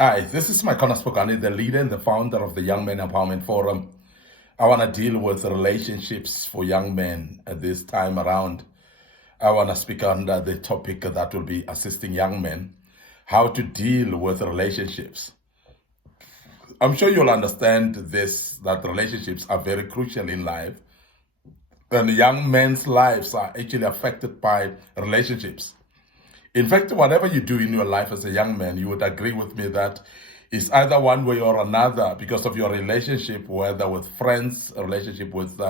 Hi, this is Micornus Phokane, the leader and the founder of the Young Men Empowerment Forum. I want to deal with relationships for young men at this time around. I want to speak under the topic that will be assisting young men, how to deal with relationships. I'm sure you'll understand this, that relationships are very crucial in life. And young men's lives are actually affected by relationships. In fact, whatever you do in your life as a young man, you would agree with me that it's either one way or another because of your relationship, whether with friends, a relationship with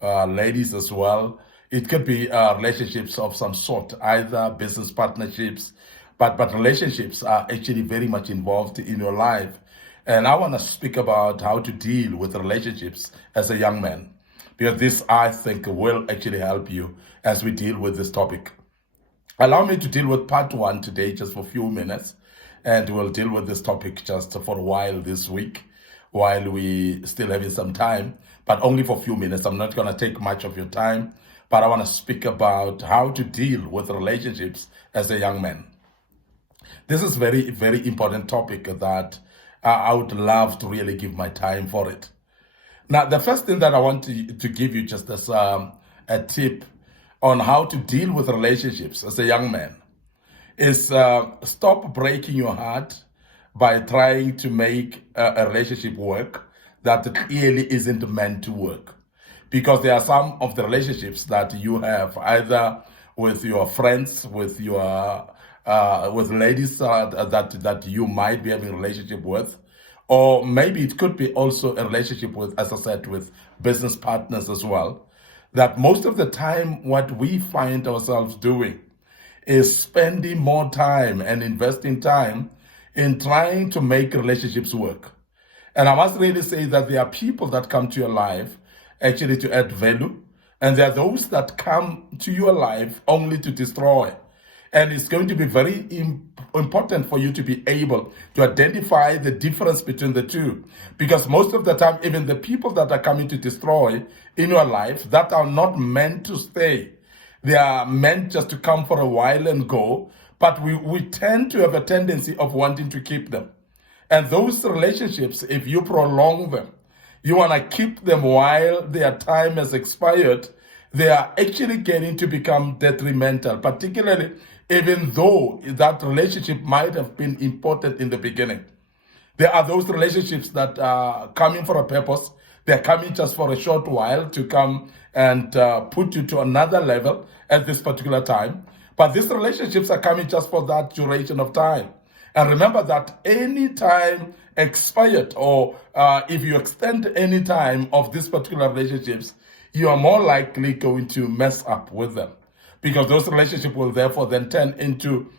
ladies as well. It could be relationships of some sort, either business partnerships, but relationships are actually very much involved in your life. And I want to speak about how to deal with relationships as a young man, because this, I think, will actually help you as we deal with this topic. Allow me to deal with part one today, just for a few minutes, and we'll deal with this topic just for a while this week, while we still having some time, but only for a few minutes. I'm not going to take much of your time, but I want to speak about how to deal with relationships as a young man. This is very, very important topic that I would love to really give my time for it. Now, the first thing that I want to give you just as a tip on how to deal with relationships as a young man is stop breaking your heart by trying to make a relationship work that clearly isn't meant to work. Because there are some of the relationships that you have either with your friends, with your with ladies that you might be having a relationship with, or maybe it could be also a relationship with, as I said, with business partners as well, that most of the time what we find ourselves doing is spending more time and investing time in trying to make relationships work. And I must really say that there are people that come to your life actually to add value, and there are those that come to your life only to destroy. And it's going to be very important for you to be able to identify the difference between the two. Because most of the time, even the people that are coming to destroy in your life, that are not meant to stay. They are meant just to come for a while and go. But we tend to have a tendency of wanting to keep them. And those relationships, if you prolong them, you want to keep them while their time has expired, they are actually getting to become detrimental, particularly even though that relationship might have been important in the beginning. There are those relationships that are coming for a purpose. They're coming just for a short while to come and put you to another level at this particular time. But these relationships are coming just for that duration of time. And remember that any time expired, or if you extend any time of these particular relationships, you are more likely going to mess up with them, because those relationships will therefore then turn into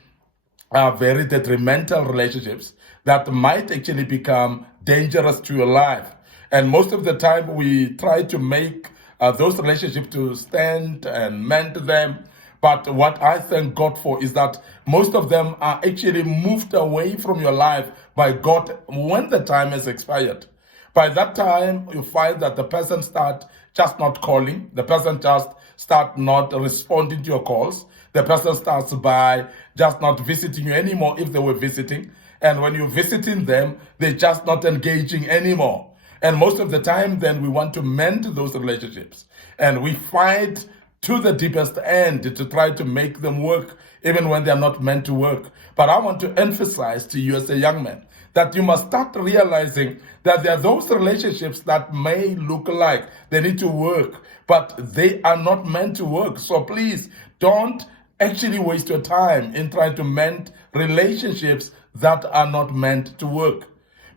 very detrimental relationships that might actually become dangerous to your life. And most of the time we try to make those relationships to stand and mend them. But what I thank God for is that most of them are actually moved away from your life by God when the time has expired. By that time, you find that the person start just not calling. The person just start not responding to your calls. The person starts by just not visiting you anymore if they were visiting. And when you're visiting them, they're just not engaging anymore. And most of the time, then we want to mend those relationships. And we fight to the deepest end to try to make them work, even when they're not meant to work. But I want to emphasize to you as a young man that you must start realizing that there are those relationships that may look like they need to work, but they are not meant to work. So please don't actually waste your time in trying to mend relationships that are not meant to work.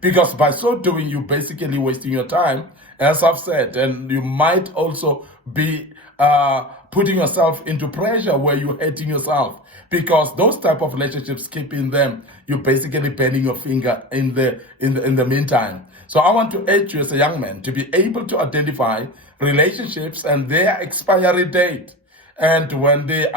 Because by so doing, you're basically wasting your time, as I've said, and you might also be putting yourself into pressure where you're hurting yourself. Because those type of relationships, keeping them, you're basically burning your finger in the meantime. So I want to urge you as a young man to be able to identify relationships and their expiry date. And when they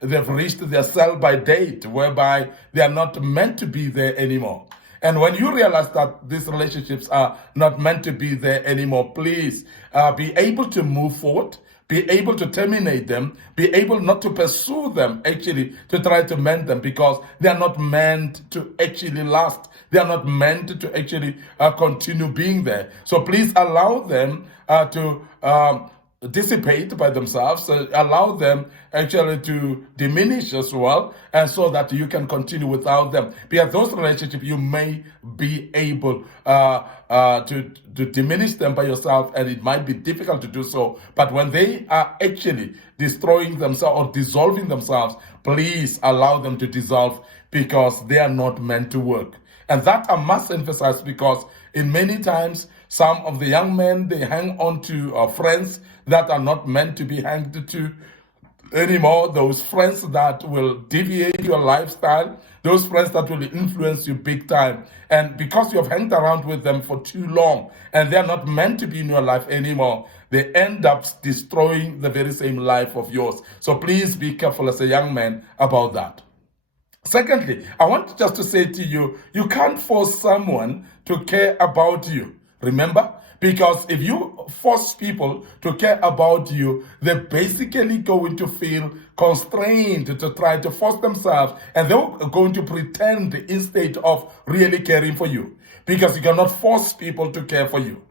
they've reached their sell-by date, whereby they are not meant to be there anymore. And when you realize that these relationships are not meant to be there anymore, please be able to move forward, be able to terminate them, be able not to pursue them, actually, to try to mend them, because they are not meant to actually last. They are not meant to actually continue being there. So please allow them to dissipate by themselves, allow them actually to diminish as well, and so that you can continue without them. Because those relationships, you may be able to diminish them by yourself, and it might be difficult to do so. But when they are actually destroying themselves or dissolving themselves, please allow them to dissolve, because they are not meant to work. And that I must emphasize, because in many times, some of the young men, they hang on to friends that are not meant to be hanged to anymore. Those friends that will deviate your lifestyle, those friends that will influence you big time. And because you have hanged around with them for too long and they're not meant to be in your life anymore, they end up destroying the very same life of yours. So please be careful as a young man about that. Secondly, I want just to say to you, you can't force someone to care about you. Remember? Because if you force people to care about you, they're basically going to feel constrained to try to force themselves, and they're going to pretend instead of really caring for you. Because you cannot force people to care for you.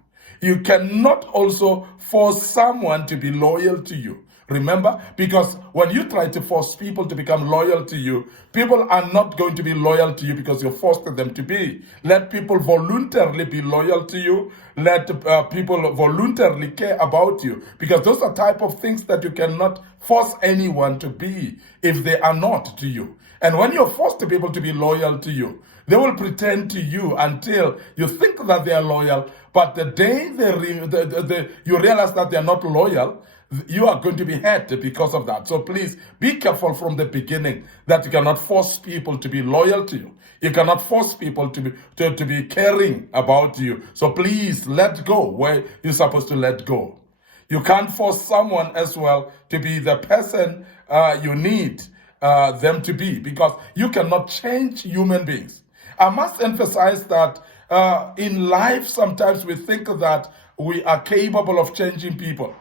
You cannot also force someone to be loyal to you. Remember? Because when you try to force people to become loyal to you, people are not going to be loyal to you because you forced them to be. Let people voluntarily be loyal to you. Let people voluntarily care about you, because those are type of things that you cannot force anyone to be if they are not to you. And when you're forced to be able to be loyal to you, they will pretend to you until you think that they are loyal, but the day you realize that they are not loyal, you are going to be hurt because of that. So please be careful from the beginning that you cannot force people to be loyal to you. You cannot force people to be caring about you. So please let go where you're supposed to let go. You can't force someone as well to be the person you need them to be, because you cannot change human beings. I must emphasize that in life, sometimes we think that we are capable of changing people.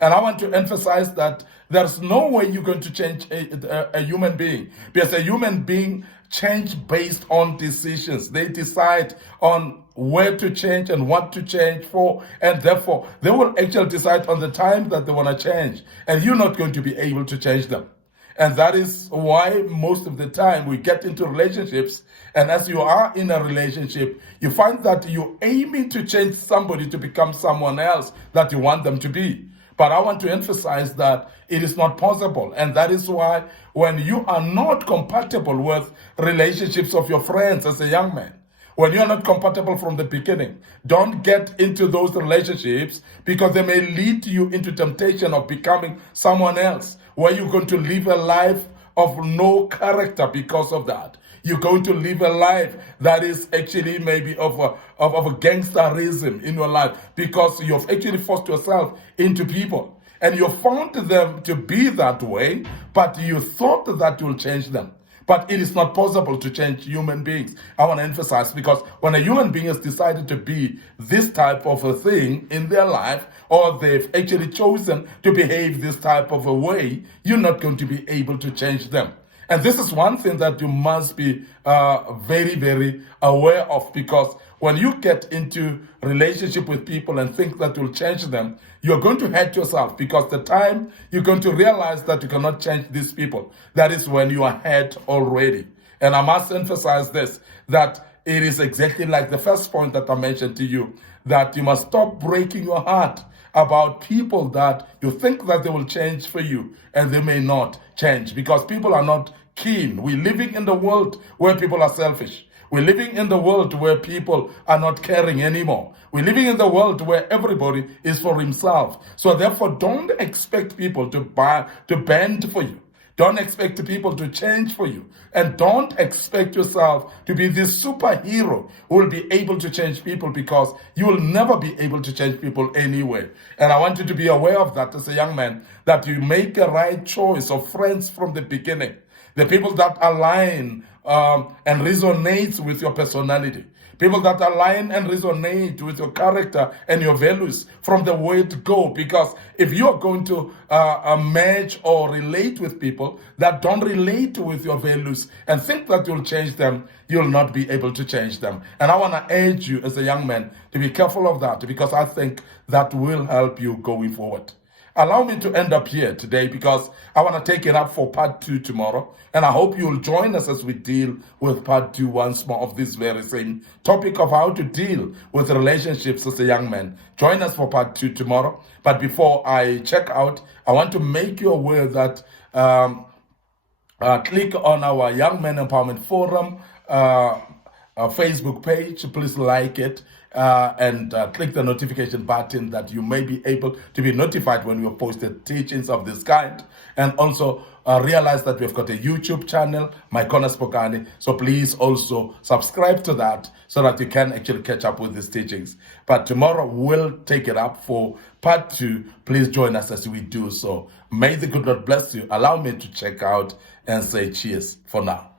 And I want to emphasize that there's no way you're going to change a human being, because a human being change based on decisions. They decide on where to change and what to change for, and therefore they will actually decide on the time that they want to change, and you're not going to be able to change them. And that is why most of the time we get into relationships, and as you are in a relationship, you find that you're aiming to change somebody to become someone else that you want them to be. But I want to emphasize that it is not possible. And that is why when you are not compatible with relationships of your friends as a young man, when you are not compatible from the beginning, don't get into those relationships, because they may lead you into temptation of becoming someone else, where you're going to live a life of no character because of that. You're going to live a life that is actually maybe of a gangsterism in your life, because you've actually forced yourself into people. And you found them to be that way, but you thought that you'll change them. But it is not possible to change human beings. I want to emphasize, because when a human being has decided to be this type of a thing in their life, or they've actually chosen to behave this type of a way, you're not going to be able to change them. And this is one thing that you must be very, very aware of, because when you get into relationship with people and think that you'll change them, you're going to hurt yourself, because the time you're going to realize that you cannot change these people, that is when you are hurt already. And I must emphasize this, that it is exactly like the first point that I mentioned to you, that you must stop breaking your heart about people that you think that they will change for you, and they may not change, because people are not keen. We're living in the world where people are selfish. We're living in the world where people are not caring anymore. We're living in the world where everybody is for himself. So therefore, don't expect people to bend for you. Don't expect people to change for you. And don't expect yourself to be this superhero who will be able to change people, because you will never be able to change people anyway. And I want you to be aware of that as a young man, that you make a right choice of friends from the beginning. The people that align and resonates with your personality. People that align and resonate with your character and your values from the word go. Because if you are going to match or relate with people that don't relate with your values and think that you'll change them, you'll not be able to change them. And I want to urge you as a young man to be careful of that, because I think that will help you going forward. Allow me to end up here today, because I want to take it up for part 2 tomorrow. And I hope you'll join us as we deal with part 2 once more of this very same topic of how to deal with relationships as a young man. Join us for part 2 tomorrow. But before I check out, I want to make you aware that click on our Young Men Empowerment Forum Facebook page. Please like it. And click the notification button that you may be able to be notified when we have posted teachings of this kind. And also realize that we've got a YouTube channel, Micornus Phokane. So please also subscribe to that so that you can actually catch up with these teachings. But tomorrow we'll take it up for part 2. Please join us as we do so. May the good Lord bless you. Allow me to check out and say cheers for now.